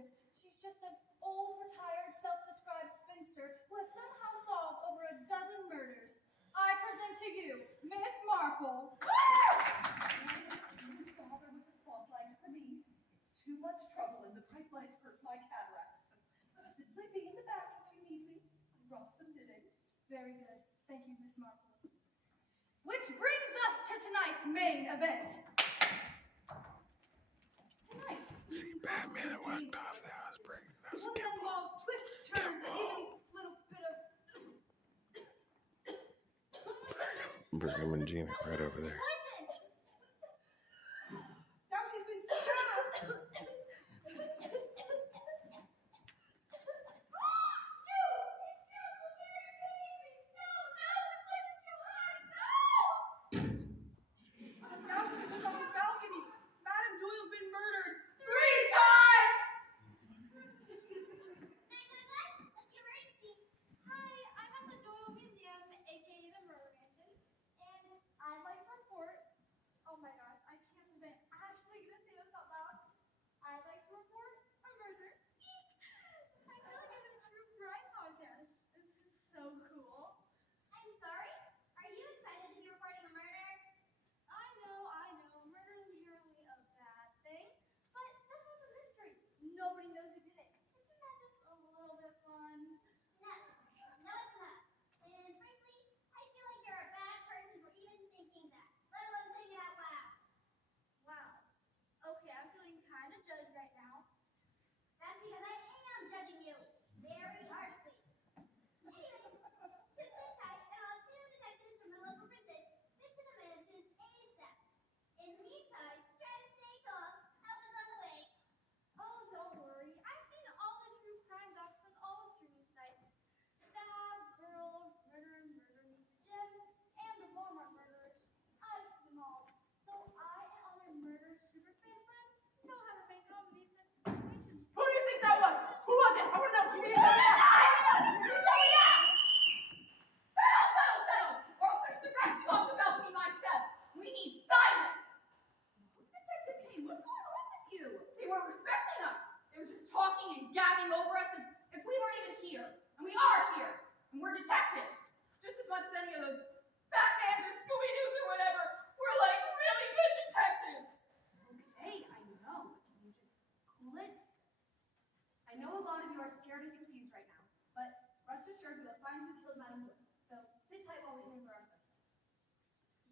detective. She's just an old, retired, self-described spinster who has somehow solved over a dozen murders. I present to you, Miss Marple. Don't bother with the spotlight for me. It's too much trouble, and the bright lights hurt my cataracts. Simply be in the back if you need me. I brought some knitting. Very good. Thank you, Miss Marple. Which brings us to tonight's main event. Tonight. See, Batman walked off. That was great. That was One that involves twists, turns, and even a little bit of... Brigham and Gina right over there. Now she's been stabbed.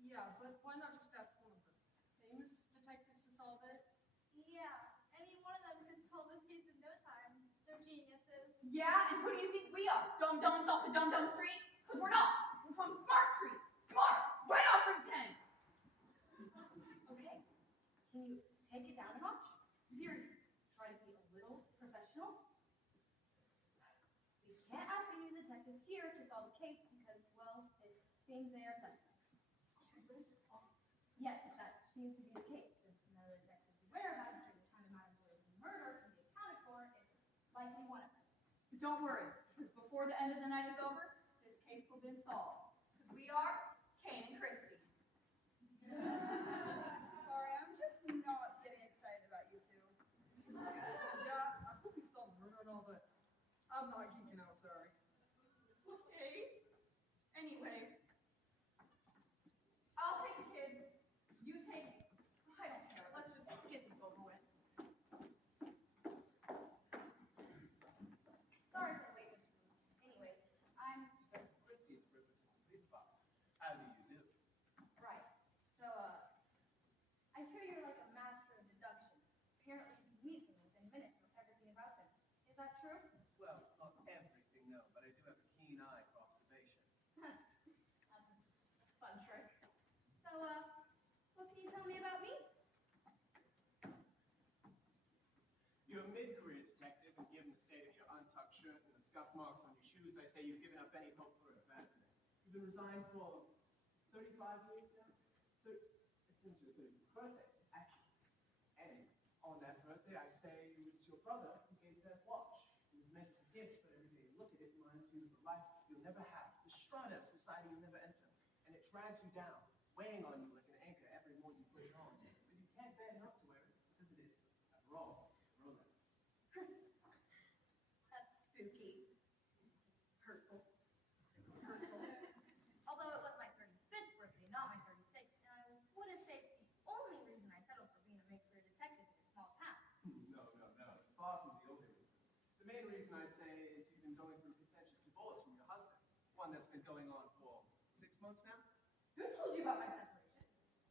Yeah, but why not just ask one of the famous detectives to solve it? Yeah, any one of them could solve this case in no time. They're geniuses. Yeah, and who do you think we are? Dum-dums off the Dum-Dum Street? Because we're not. We're from Smart Street. Smart! Right off Route 10. Okay, can you take it down a notch? Seriously, try to be a little professional. We can't ask any detectives here to solve the case because, well, it seems they are suspects. Yes, that seems to be the case. Since none of the detectives aware about it during the time of Madame Doyle's murder can be accounted for, it's likely one of them. But don't worry, because before the end of the night is over, this case will have been solved. Because we are Kane and Christie. Sorry, I'm just not getting excited about you two. Yeah, I hope you solved murder and all, but I'm not geeking out, sorry. Okay. Anyway, I'll take the kids. You take... I don't care. Let's just get this over with. Sorry for waiting. Anyway, I'm... Detective Christie at the Riverton Police Department. How do you do? Right. So, I hear you're like a master of deduction. Apparently you can meet them within minutes of everything about them. Is that true? Well, not everything, no, but I do have a keen eye for observation. That's a fun trick. So, what can you tell me about me? You're a mid-career detective, and given the state of your untucked shirt and the scuff marks on your shoes, I say you've given up any hope for advancement. You've been resigned for 35 years now? It's since your 30th birthday, actually. And on that birthday, I say it was your brother who gave you that watch. It was meant as a gift, but every day you look at it, it reminds you of the life you'll never have, the strata of society you'll never enter. And it drags you down, weighing on you like an anchor every morning you put it on. But you can't bear not to wear it, because it is, after all, Rolex. main reason I'd say is you've been going through a contentious divorce from your husband. One that's been going on for 6 months now. Who told you about my separation?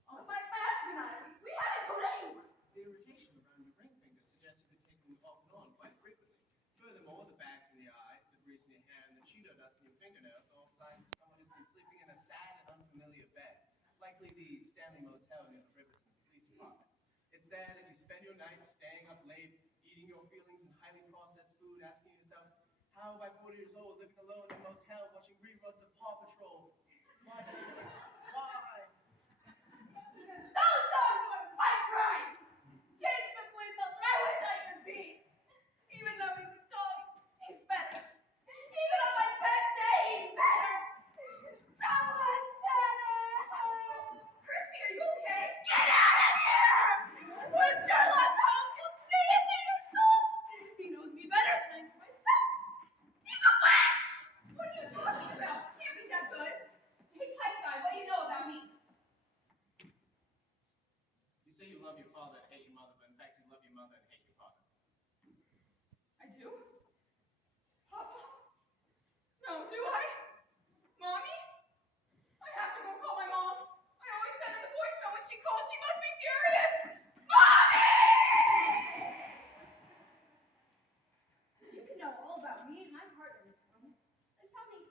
Oh, my husband and I, we had a flame! The irritation around your ring finger suggests you've been taking them off and on quite frequently. Furthermore, the bags in the eyes, the grease in your hair, and the Cheeto dust in your fingernails are all signs of someone who's been sleeping in a sad and unfamiliar bed. Likely the Stanley Motel near the Riverton Police Department. It's there that you spend your nights staying up late, eating your feelings in highly processed food, asking yourself, how am I 40 years old, living alone in a motel, watching reruns of Paw Patrol? Why? Why? Those dogs would fight right! Take the place up, I wish I could be! Even though he's a dog, he's better. Even on my best day, he's better! So much better! Chrissy, are you okay? Get out of here! When Sherlock Holmes, you'll see into your soul! He knows me better than I know myself! He's a witch! What are you talking about? You can't be that good! Hey, pipe guy, what do you know about me? You say you love your father and hate your mother, but in fact you love your mother and hate your father. I do? Papa? No, do I? Mommy? I have to go call my mom. I always send her the voicemail when she calls. She must be furious. Mommy! You can know all about me and my partner, Miss Holmes. Then tell me,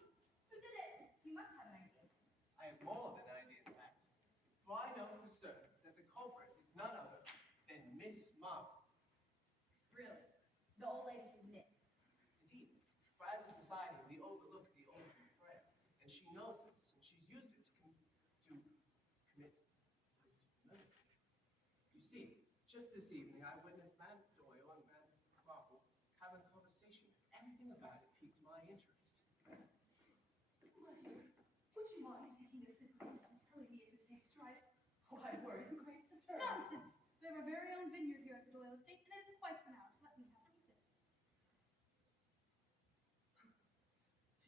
who did it? You must have an idea. I have more than an idea, in fact. For I know for certain that the culprit is none other than Miss Marple. Really? The old lady who knits. Indeed, for as a society, we overlook the olden thread, and she knows this, and she's used it to commit this murder. You see, just this evening, I witnessed Madame Doyle and Madame Marple having a conversation. Everything about it piqued my interest. My dear, would you mind taking a sip of this and telling me if it tastes right? Oh, I'm worried the grapes have turned. Nonsense. We have our very own vineyard here at the Doyle Estate, and it is quite renowned. Let me have a sip.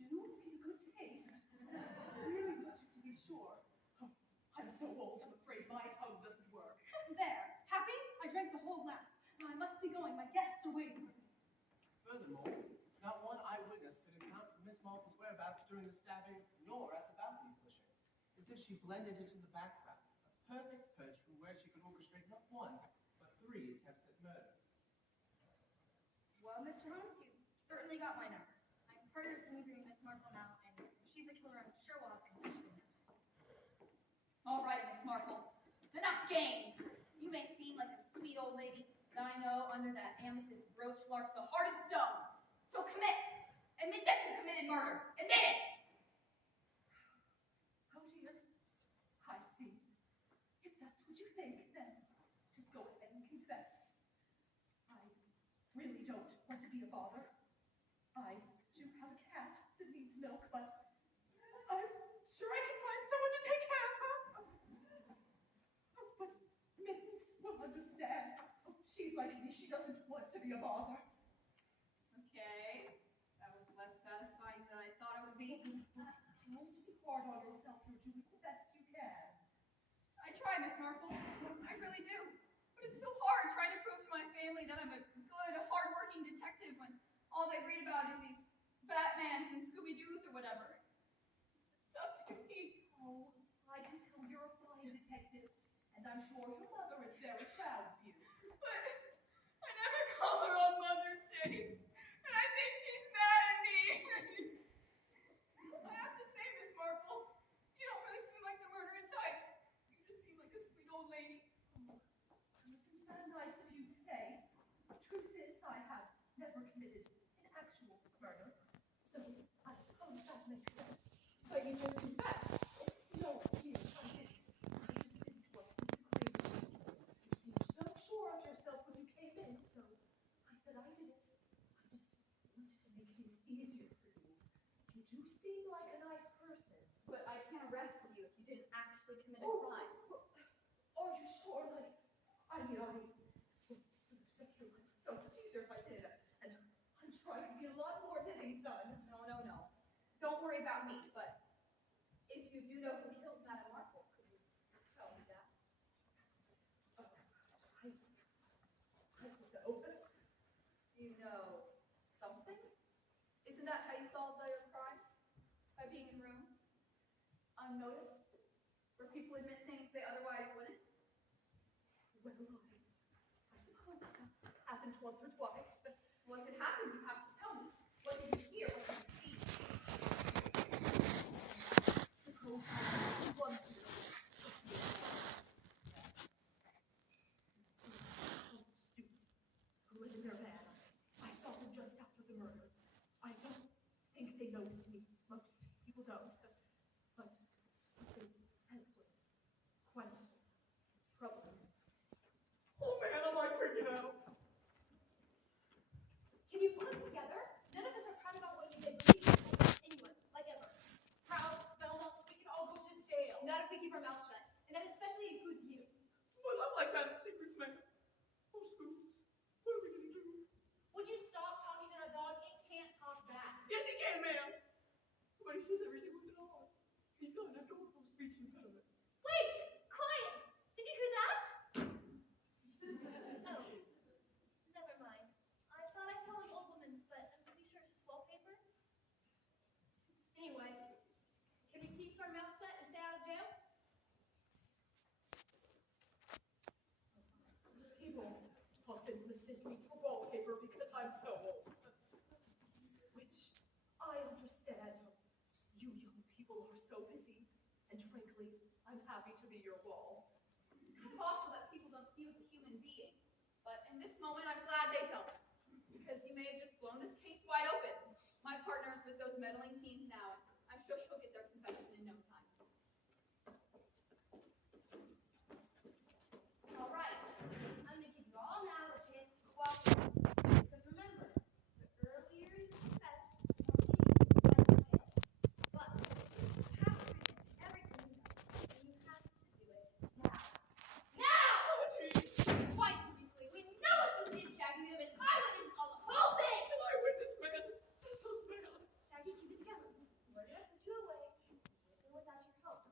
Do be a good taste. Really got you to be sure. Oh, I'm so old, I'm afraid my tongue doesn't work. There. Happy? I drank the whole glass. Now I must be going. My guests are waiting for me. Furthermore, not one eyewitness could account for Miss Marple's whereabouts during the stabbing, nor at the balcony pushing. As if she blended into the background, a perfect perch from where she could orchestrate not one, but 3 attempts at murder. Well, Mr. Holmes, you certainly got my number. My partner's interviewing Miss Marple now, and if she's a killer, I'm sure we'll have confession. All right, Miss Marple. Enough games. You may seem like a sweet old lady, but I know under that amethyst brooch lurks a heart of stone. So commit. Admit that you committed murder. Admit it. Oh dear. I see. If that's what you think, then just go ahead and confess. I really don't want to be a father. I do have a cat that needs milk, but I'm sure I can find someone to take care of her. But Mittens will understand. She's like me. She doesn't want to be a bother. Okay. That was less satisfying than I thought it would be. Don't be hard on yourself. You're doing the best you can. I try, Miss Marple. I really do. But it's so hard trying to prove to my family that I'm a good, hard-working detective when all they read about is these Batmans and Scooby-Doos or whatever. It's tough to compete. Oh, I can tell you're a fine detective, and I'm sure your mother is very proud of you. But I never call her on Mother's Day. And I think she's mad at me. I have to say, Miss Marple, you don't really seem like the murdering type. You just seem like a sweet old lady. Isn't that nice of you to say? Truth is, I have never committed an actual murder, so I suppose that makes sense. But you just confessed. No, dear, I didn't. I just didn't want to disagree. You seemed so sure of yourself when you came in, so I said I didn't. I just wanted to make things easier for you. You do seem like a nice person. But I can't arrest you if you didn't actually commit a Oh, crime. are you sure? Like, I mean, it would make your life so much easier if I did. And I'm trying to get a lot more knitting done. No. Don't worry about me, but if you do know who killed Madame Marple, could you tell me that? I don't know. Do you know something that how you solved all your crimes? By being in rooms, unnoticed, where people admit things they otherwise wouldn't? Well, I suppose that's happened once or twice. What could happen? You have to tell me. What did you hear? What did you see? Suppose I once knew students who live in their van. I saw them just after the murder. I don't think they noticed me. Most people don't. But what they said was quite troubling. Oh man, am I freaking out? Can you pull it together? None of us are proud about what you did. We can't tell anyone, like ever. Proud, Velma, we can all go to jail. Not if we keep our mouths shut. And that especially includes you. But I'm like that in secrets, man. Oh, Scoops, what are we gonna do? Would you stop talking to our dog? It can't talk back. Yes, he can, ma'am. But he says everything with an R. He's got an adorable speech impediment. Wait! Quiet! Did you hear that? Oh. Never mind. I thought I saw an old woman, but I'm pretty sure it's just wallpaper. Anyway, can we keep our mouths shut and stay out of jail? People often mistake me for wallpaper because I'm so old. Which I understand. You young people are so busy, and frankly, I'm happy to be your wall. It's kind of awful that people don't see you as a human being. But in this moment, I'm glad they don't. Because you may have just blown this case wide open. My partner's with those meddling teens now, and I'm sure she'll get their confession in no time. All right. I'm going to give you all now a chance to cooperate. Because remember, the earlier you confess, the more easy you get out of jail. But you have to admit to everything you know, and you have to do it now. Now! Oh, jeez. Twice to be clear. We know what you did, Shaggy. We have an eyewitness called the whole thing. An eyewitness, man. That's so bad. Shaggy, keep it together. We're going to put you away, with or without your help.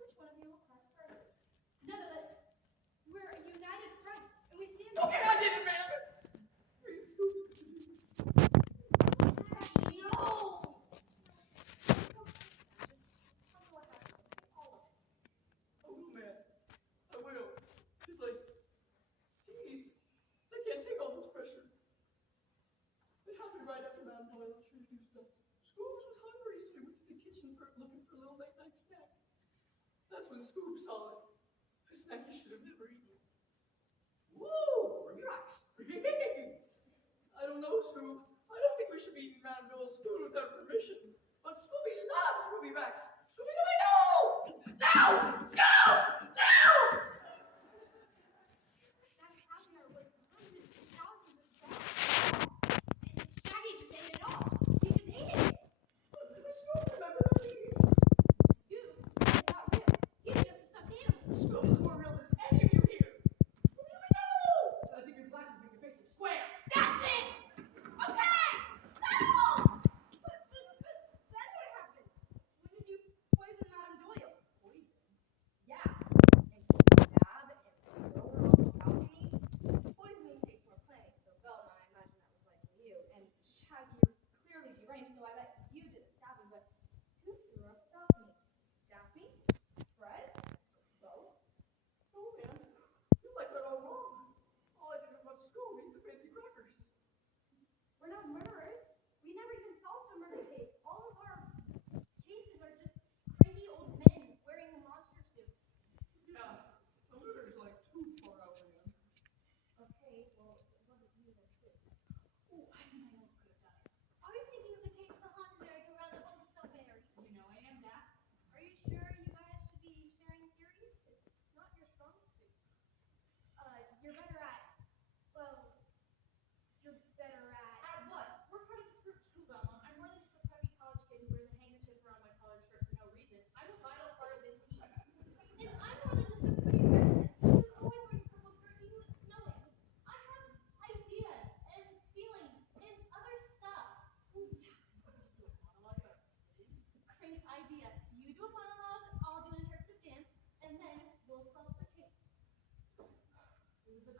Which one of you will cry first? None of us. We're a united front, and we stand Okay, I did it, man. Shaggy, no! Just tell me what happened. All of it. Oh, man. I will. It's like, geez, I can't take all this pressure. It happened right after Madame Doyle introduced us. Scoops was hungry, so he went to the kitchen looking for a little late-night snack. That's when Scoops saw it. A snack he should have never eaten. Woo! Relax. I don't know, Scoop. I don't think we should be eating Madame Doyle's food without permission. But Scooby loves Ruby Rex. Scooby-Dooby, no! No! Scoops! No! That caviar was hundreds and thousands of dollars. And Shaggy just ate it all. He just ate it. Scoop, remember me? Scoop is not real. He's just a stuffed animal. Scoop is more real than any of you here. Scooby-Dooby, no! I think your glasses make your face look square. That's it! Okay! Settle! But then what happened? When did you poison Madame Doyle? Poison? Yeah. And stab and throw her off the balcony? Poisoning takes more planning, so Velma, I imagine that was likely you. And Shaggy, you're clearly deranged, so I bet you did the stabbing, but who threw her off the balcony? Daphne? Fred? Both? Oh, man. You like that all wrong. All I did was watch Scoob eat the fancy crackers. We're not murderers. We never even solved a murder case. All of our cases are just cranky old men wearing a monster suit. Yeah, the murder's like too far out, man. Okay, well, it wasn't you then, too. Oh, I think I know who could have done it. Are you thinking of the case of the haunted merry-go-round that wasn't so very? You know I am, Daph. Are you sure you guys should be sharing theories? It's not your strong suit. You're better at, well, you're better at. At what? We're part of this group too, Velma. I'm more than just a preppy college kid who wears a handkerchief around my collared shirt for no reason. I'm a vital part of this team. And I'm more than just a pretty person who's always wearing purple skirt even when it's snowing. I have ideas and feelings and other stuff. Ooh, Daph, you want to do a monologue about religion? Great idea. You do a monologue, I'll do an interpretive dance, and then we'll solve the case. It was a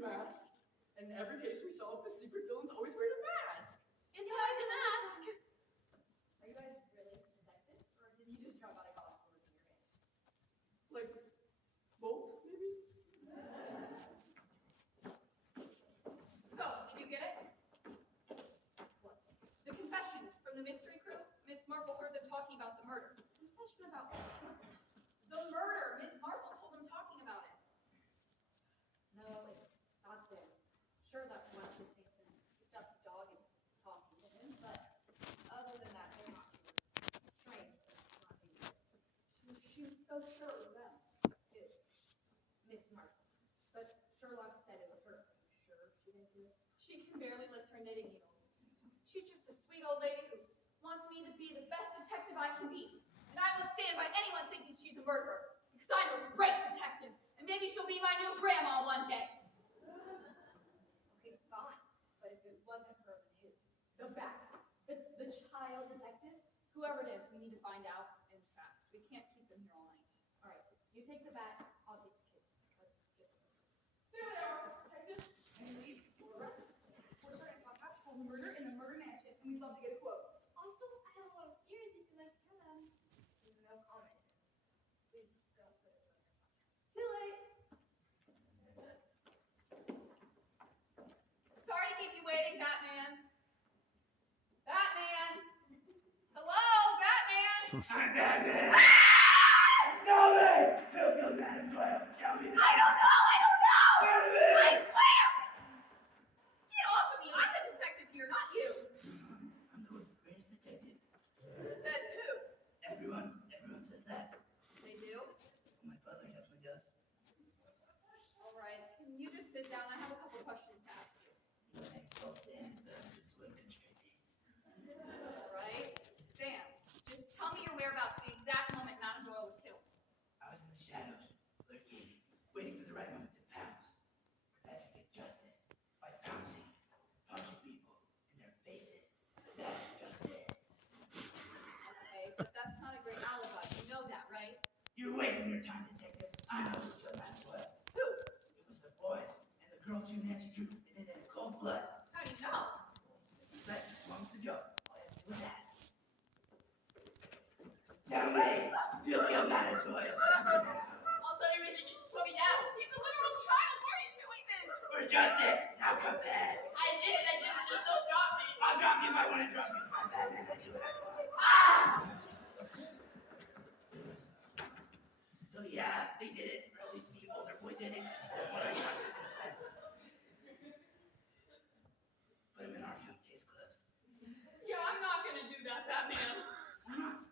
mask. And in every case we solve, the secret villains always wear a mask. It's always a mask. Are you guys really detectives, or did you just drop out of college with in your hand? Like, both, maybe? So, did you get it? What? The confessions from the mystery crew? Miss Marple heard them talking about the murder. Confession about what? The murder! Miss Marple told them talking about it. No, it's not them. Sure, that's one of the things his stuffed dog is talking to him, but other than that, they're not sure. Strange, but not dangerous. She was so sure it was them. Who? Miss Marple. But Sherlock said it was her. Are you sure she didn't do it? She can barely lift her knitting needles. She's just a sweet old lady who wants me to be the best detective I can be. And I won't stand by anyone thinking she's a murderer. Because I'm a great detective. And maybe she'll be my new grandma one day. Okay, fine. But if it wasn't her, then who? The bat. The child detective? Whoever it is, we need to find out and fast. We can't keep them here all night. All right, you take the bat, I'll take the kid. Let's get this. There they are, detective. And leads for arrest. We're starting a podcast called Murder in the Murder Mansion, and we'd love to get a quote. Also, I have a lot of theories if you'd like to hear them. No comment. Please don't put it on your podcast. Too late. Sorry to keep you waiting, Batman. Batman! Hello, Batman! I'm Batman! Tell me! Who killed Madam Doyle? Tell me! I don't know! Batman! I swear! Get off of me! I'm the detective here, not you. I'm the world's greatest detective. Says who? Everyone says that. They do? My brother definitely does. All right. Can you just sit down? I have a couple questions to ask you. I'll stand. It's way constricting. All right. Stand. Just tell me your whereabouts the exact moment Madame Doyle was killed. I was in the shadows, lurking, waiting for the right moment to pounce. Because that's to get justice. By pouncing, punching people in their faces. That's justice. Okay, but that's not a great alibi. You know that, right? You're wasting your time, detective. I know who killed Madam Doyle. Who? It was the boys and the girl too Nancy Drew. They did it in cold blood. How do you know? But months ago, all I had to do was ask. Tell me, you killed Madam Doyle. I'll tell you anything, just put me down. He's a literal child. Why are you doing this? For justice, now confess. I did it, just don't drop me. I'll drop you if I want to drop you. I'm Batman, I do what I want. So yeah, they did it, or at least the older boy did it, because he's the one I got to confess. Put him in our camp, case closed. Yeah, I'm not gonna do that, Batman. Why not?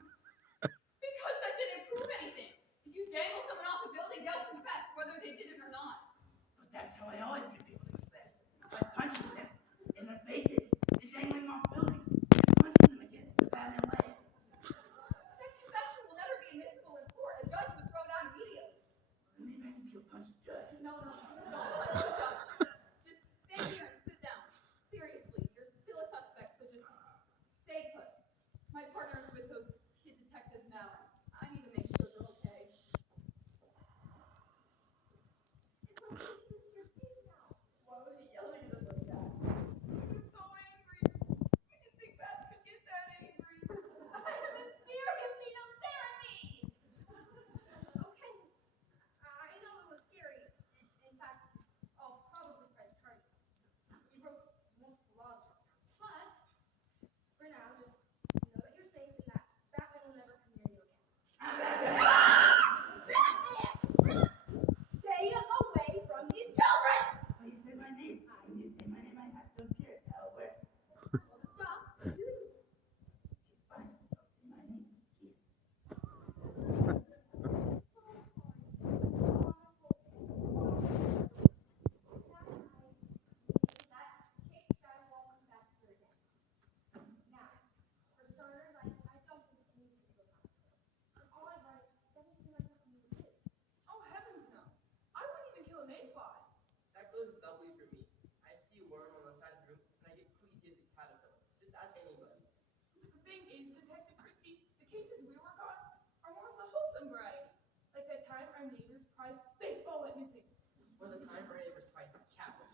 Because that didn't prove anything. If you dangle someone off a building, they'll confess whether they did it or not. But that's how I always get people to confess. By punching them in their faces and dangling them off buildings and punching them again the Batman way. That confession will never be admissible in court. A judge would throw it out immediately. Maybe I need to go punch a judge. No. Don't punch the judge. Just stand here and sit down. Seriously, you're still a suspect, so just stay put. My partner's with those kid detectives now. I need to make sure they're okay. It's okay, sis, you're safe now. Why was he yelling at us like that? I'm so angry. I didn't think Beth could get that angry. I have a serious need of therapy. Okay. I know it was scary. In fact, I'll probably press charges. You broke multiple laws. But for now, just know that you're safe and that Batman will never come near you again. Batman! Stay away from these children! When you say my name, I have to appear. How it works. Stop shooting. Fine, I'll say my name. Keith. Oh, heavens no. I wouldn't even kill a mayfly. That goes doubly for me. I see a worm on the side of the room, and I get queasy as a caterpillar. Just ask anybody. The thing is, Detective Christie, the cases we work on are more of the wholesome variety. Like that time our neighbor's prized baseball went missing. Or the time our neighbor's twice cat went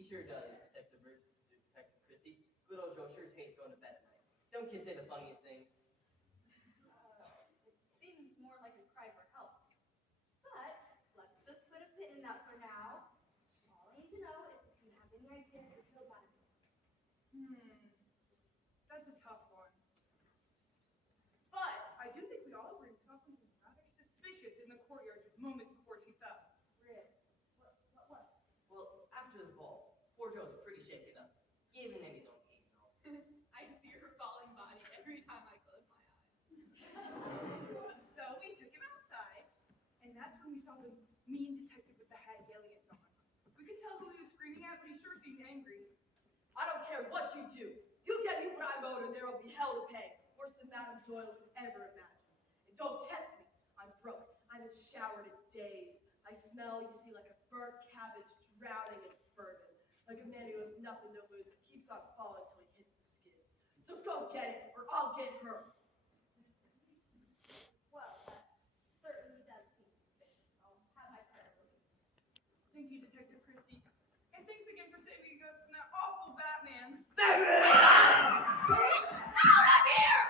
He sure does, Detective Christie. Good old Joe sure hates going to bed at night. Don't kids say the funniest things? It seems more like a cry for help. But let's just put a pin in that for now. All I need to know is if you have any idea who killed Madam. That's a tough one. But I do think we all agree we saw something rather suspicious in the courtyard just moments before she fell. Really? What was it? Well, after the ball, poor Joe's pretty shaken up. He even named his own cake and all. I see her falling body every time I close my eyes. So we took him outside, and that's when we saw the mean detective with the hat yelling at someone. We could tell who he was screaming at, but he sure seemed angry. I don't care what you do. You get me what I wrote, or there will be hell to pay. Worse than Madame Doyle could ever imagine. And don't test me. I'm broke. I haven't showered in days. I smell, you see, like a burnt cabbage drowning in bourbon. Like a man who has nothing to lose but keeps on falling till he hits the skids. So go get it, or I'll get her. Well, that certainly does seem suspicious. I'll have my partner look into it. Thank you, Detective Christie. And thanks again for saving us from that awful Batman. Out of here!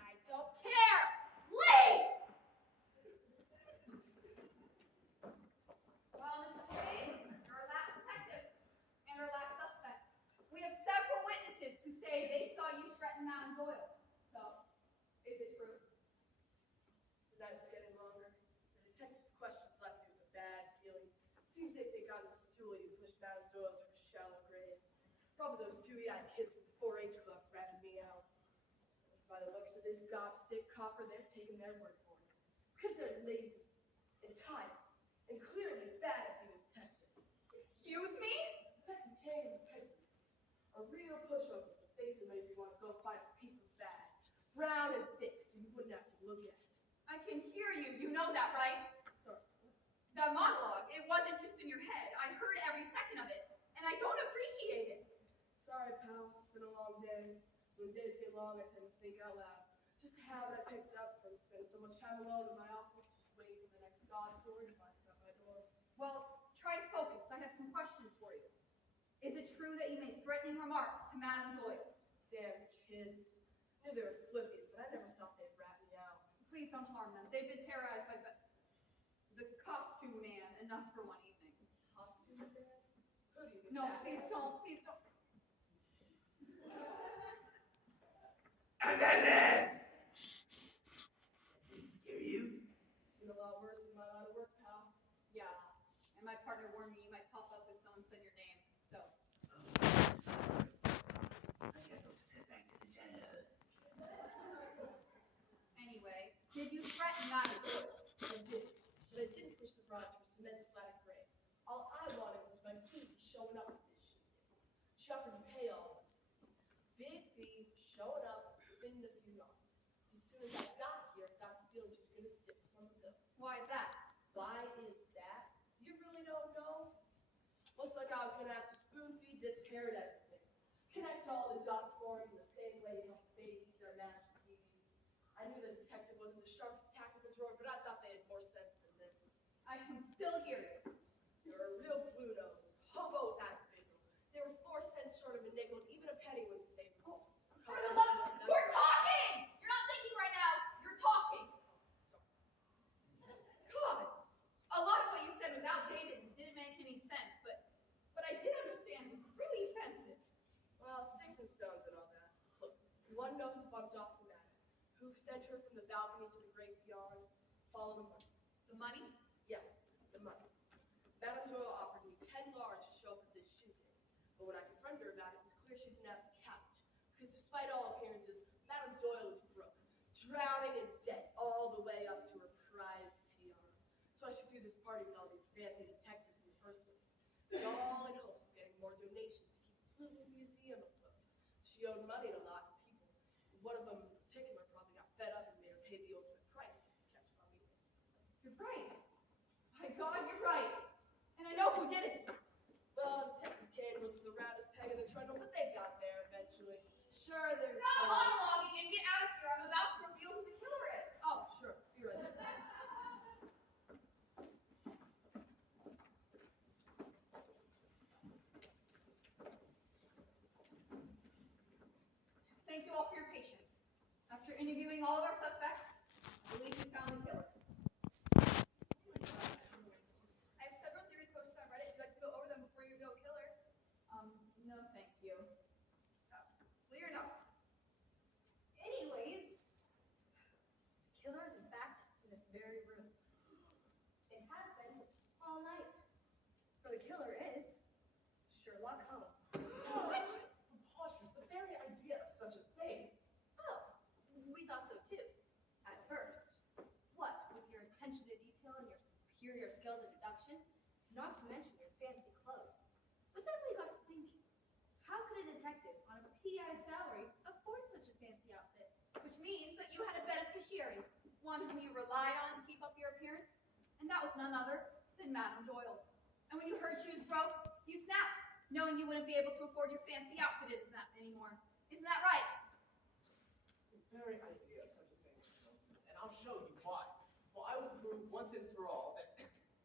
I don't care! Leave! Well, Mr. Spade, you're our last detective and our last suspect. We have several witnesses who say they saw you threaten Madame Doyle. So, is it true? The night was getting longer. The detective's questions left me with a bad feeling. Seems like they got in the stool and pushed Madame Doyle to her shallow grave. Probably those two-eyed kids from the 4-H club ratted me out. By the looks of this gobstick copper, they're taking their word for it. Because they're lazy and tired and clearly bad at being a detective. Excuse me? Detective Kane is a peasant. A real pushover with a face that made you want to go fight for people bad. Brown and thick, so you wouldn't have to look at it. I can hear you. You know that, right? Sorry. That monologue, it wasn't just in your head. I heard every second of it, and I don't appreciate it. Sorry, pal. It's been a long day. When days get long, I tend to think out loud. Just a habit I picked up from spending so much time alone in my office, just waiting for the next sob story to find out my door. Well, try to focus. I have some questions for you. Is it true that you made threatening remarks to Madame Doyle? Damn kids. I knew they were flippies, but I never thought they'd rat me out. Please don't harm them. They've been terrorized by the costume man enough for one evening. Costume man? Who do you No, please don't. Please don't. I'm Batman! Didn't scare you? Seen a lot worse in my line of work, pal. Yeah, and my partner warned me you might pop up if someone said your name. So, I guess I'll just head back to the shadows. anyway, did you threaten Madame Doyle? I did, but I didn't push the rod to her cement splattered grave. All I wanted was my fee showing up at this shit. She offered to pay all of us. Big fee, showing up, spinning a few yards. As soon as I got here, I got the feeling she was going to stick us on the bill. Why is that? Why is that? You really don't know? Looks like I was going to have to spoon feed this parrot everything. Connect all the dots for him in the same way you help babies eat their mashed peas. I knew the detective wasn't the sharpest tack in the drawer, but I thought they had more sense than this. I can still hear you. You're a real blue nose. Hobo with that fiddle. They were 4 cents short of a nickel, and even a penny wouldn't save them. For the love of... You're talking! You're not thinking right now. You're talking. God, a lot of what you said was outdated and didn't make any sense, but I did understand was really offensive. Well, sticks and stones and all that. Look, you want to know who bumped off the matter? Who sent her from the balcony to the great beyond? Follow the money. The money? Yeah, the money. Madame Doyle offered me 10 large to show up at this shoot day. But when I confronted her about it, it was clear she didn't have the couch. Because despite all appearances, Madame Doyle is broke, drowning in debt all the way up to her prized tiara. So I should do this party with all these fancy detectives in the first place. But all in hopes of getting more donations to keep this little museum afloat. She owed money to lots of people. One of them in particular probably got fed up and made her pay the ultimate price if you catch my meaning. You're right. My God, you're right. And I know who did it. Well, Detective Kane was the roundest peg in the trundle, but they got there eventually. Sure, they're... Stop monologuing and get out of here. I'm about to reveal who the killer is. Oh, sure. Be right there. patience. After interviewing all of our suspects, I believe we found the killer. I have several theories posted on Reddit. If you'd like to go over them before you reveal killer. No thank you. Clear enough. Anyways, The killer is in fact in this very room. It has been all night. For the killer is Sherlock Holmes. What? Preposterous. The very idea of such a thing. Oh, we thought so too. At first. What with your attention to detail and your superior skills of deduction, not to mention your fancy clothes. But then we got to thinking, how could a detective on a PI salary afford such a fancy outfit? which means that you had a beneficiary, one whom you relied on to keep up your appearance, and that was none other than Madame Doyle. And when you heard she was broke, you snapped, knowing you wouldn't be able to afford your fancy outfit anymore. Isn't that right? The very idea of such a thing is nonsense, and I'll show you why. Well, I will prove once and for all